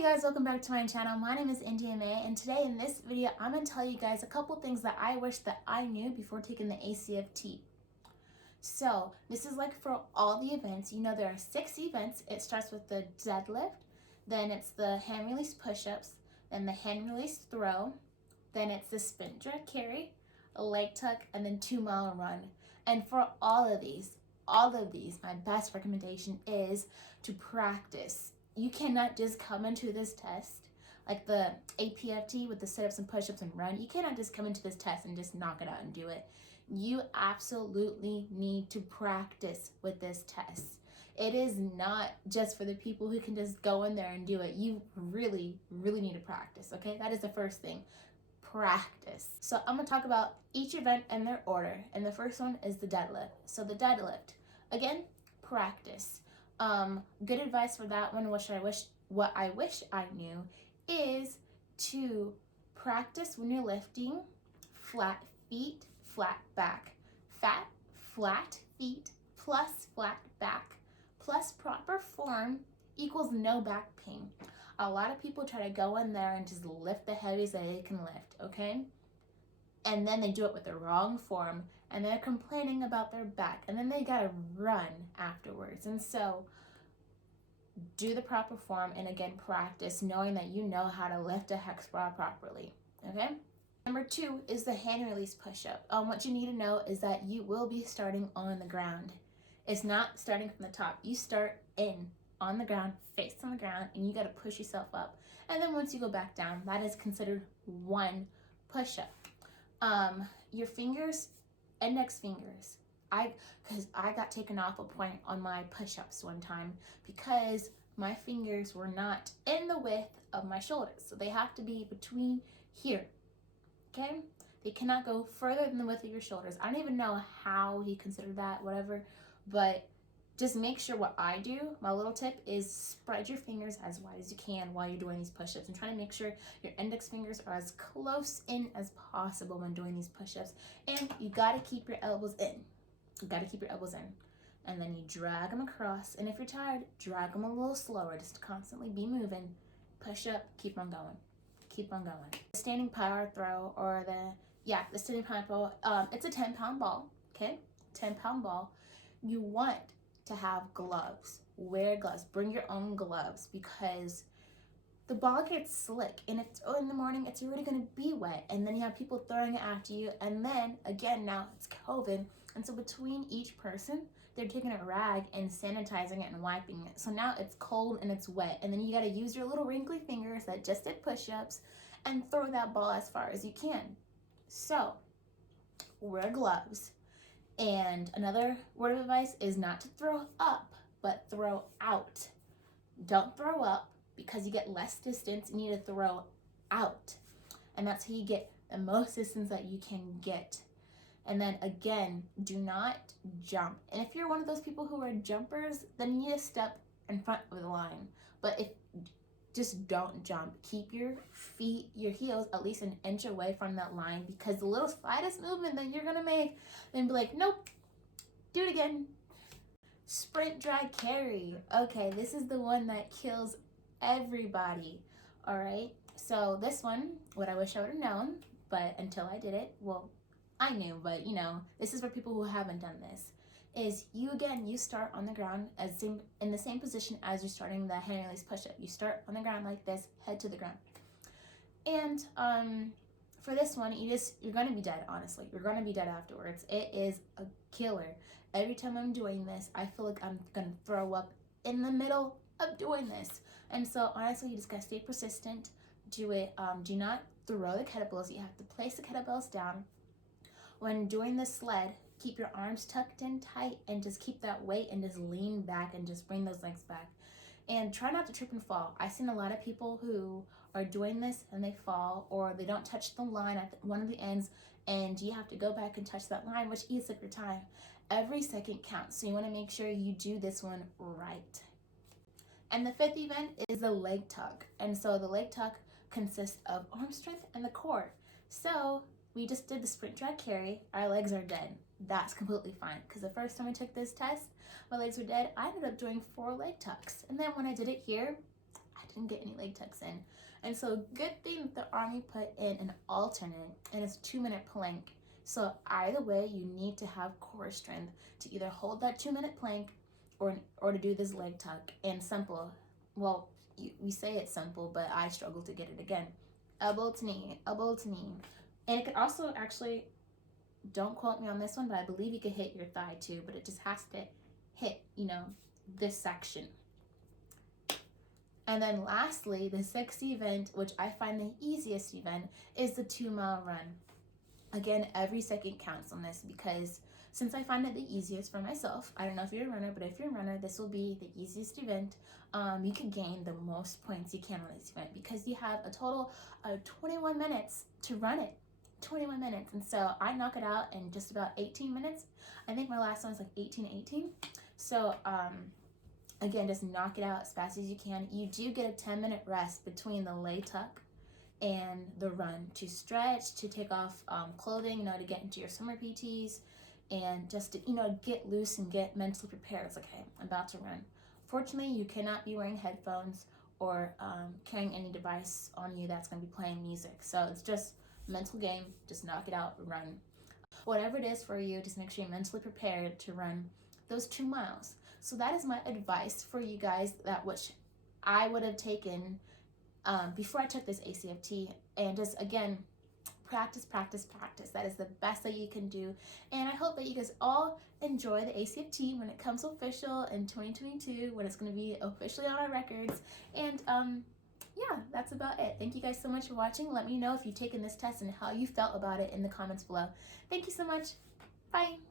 Hey guys, welcome back to my channel. My name is Indya May, and today in this video I'm going to tell you guys a couple things that I wish that I knew before taking the ACFT. So this is like for all the events. You know there are 6 events. It starts with the deadlift, then it's the hand release push-ups, then the hand release throw, then it's the sprint drag carry, a leg tuck, and then 2-mile run. And for all of these, my best recommendation is to practice. You cannot just come into this test like the ACFT with the sit-ups and push-ups and run. You cannot just come into this test and just knock it out and do it. You absolutely need to practice with this test. It is not just for the people who can just go in there and do it. You really need to practice, okay? That is the first thing. Practice. So I'm going to talk about each event in their order, and the first one is the deadlift. So the deadlift, again, practice. Good advice for that one, what I wish I knew, is to practice when you're lifting flat feet, flat back. Flat feet plus flat back plus proper form equals no back pain. A lot of people try to go in there and just lift the heaviest that they can lift, okay? And then they do it with the wrong form, and they're complaining about their back, and then they gotta run afterwards. And so do the proper form, and again, practice knowing that you know how to lift a hex bar properly, okay? Number 2 is the hand release push-up. What you need to know is that you will be starting on the ground. It's not starting from the top. You start on the ground, face on the ground, and you got to push yourself up. And then once you go back down, that is considered one push-up. Your fingers, index fingers. Because I got taken off a point on my push-ups one time because my fingers were not in the width of my shoulders. So they have to be between here, okay? They cannot go further than the width of your shoulders. I don't even know how he considered that, whatever, but just make sure what I do, my little tip is spread your fingers as wide as you can while you're doing these push-ups, and try to make sure your index fingers are as close in as possible when doing these push-ups. And you gotta keep your elbows in. You gotta keep your elbows in. And then you drag them across, and if you're tired, drag them a little slower. Just constantly be moving. Push up, keep on going. Keep on going. The standing power throw, or the standing power throw, it's a 10-pound ball, okay? 10-pound ball. You want to have gloves. Wear gloves. Bring your own gloves, because the ball gets slick, and if it's in the morning, it's already going to be wet, and then you have people throwing it after you, and then again, now it's COVID, and so between each person, they're taking a rag and sanitizing it and wiping it. So now it's cold and it's wet, and then you got to use your little wrinkly fingers that just did push-ups and throw that ball as far as you can. So wear gloves. And another word of advice is not to throw up, but throw out. Don't throw up, because you get less distance. You need to throw out, and that's how you get the most distance that you can get. And then again, do not jump. And if you're one of those people who are jumpers, then you need to step in front of the line. But just don't jump. Keep your feet, your heels at least an inch away from that line, because the little slightest movement that you're gonna make, then be like, nope, do it again. Sprint drag carry. Okay, this is the one that kills everybody. All right, so this one, what I wish I would have known, but until I did it, well, I knew, but this is for people who haven't done this, is you start on the ground in the same position as you're starting the hand release push-up. You start on the ground like this, head to the ground. And for this one, you're gonna be dead, honestly. You're gonna be dead afterwards. It is a killer. Every time I'm doing this, I feel like I'm gonna throw up in the middle of doing this. And so honestly, you just gotta stay persistent. Do it. Do not throw the kettlebells. You have to place the kettlebells down. When doing the sled, keep your arms tucked in tight, and just keep that weight and just lean back and just bring those legs back. And try not to trip and fall. I've seen a lot of people who are doing this and they fall, or they don't touch the line at one of the ends, and you have to go back and touch that line, which eats up your time. Every second counts, so you want to make sure you do this one right. And the 5th event is the leg tuck. And so the leg tuck consists of arm strength and the core. So we just did the sprint drag carry. Our legs are dead. That's completely fine, because the first time I took this test, my legs were dead. I ended up doing 4 leg tucks. And then when I did it here, I didn't get any leg tucks in. And so good thing that the Army put in an alternate, and it's 2-minute plank. So either way, you need to have core strength to either hold that 2-minute plank or to do this leg tuck. And simple, well, we say it's simple, but I struggle to get it again. Elbow to knee, elbow to knee. And it could also actually, don't quote me on this one, but I believe you could hit your thigh too, but it just has to hit, this section. And then lastly, the sixth event, which I find the easiest event, is the 2-mile run. Again, every second counts on this because since I find it the easiest for myself, I don't know if you're a runner, but if you're a runner, this will be the easiest event. You can gain the most points you can on this event because you have a total of 21 minutes to run it. 21 minutes. And so I knock it out in just about 18 minutes. I think my last one was like 18. So, again, just knock it out as fast as you can. You do get a 10-minute rest between the leg tuck and the run to stretch, to take off clothing, to get into your summer PTs, and just to, get loose and get mentally prepared. It's like, hey, I'm about to run. Fortunately, you cannot be wearing headphones or carrying any device on you that's going to be playing music. So it's just a mental game. Just knock it out, run. Whatever it is for you, just make sure you're mentally prepared to run those 2 miles. So that is my advice for you guys, that which I would have taken before I took this ACFT. And just, again, practice. That is the best that you can do. And I hope that you guys all enjoy the ACFT when it comes official in 2022, when it's going to be officially on our records. And yeah, that's about it. Thank you guys so much for watching. Let me know if you've taken this test and how you felt about it in the comments below. Thank you so much. Bye.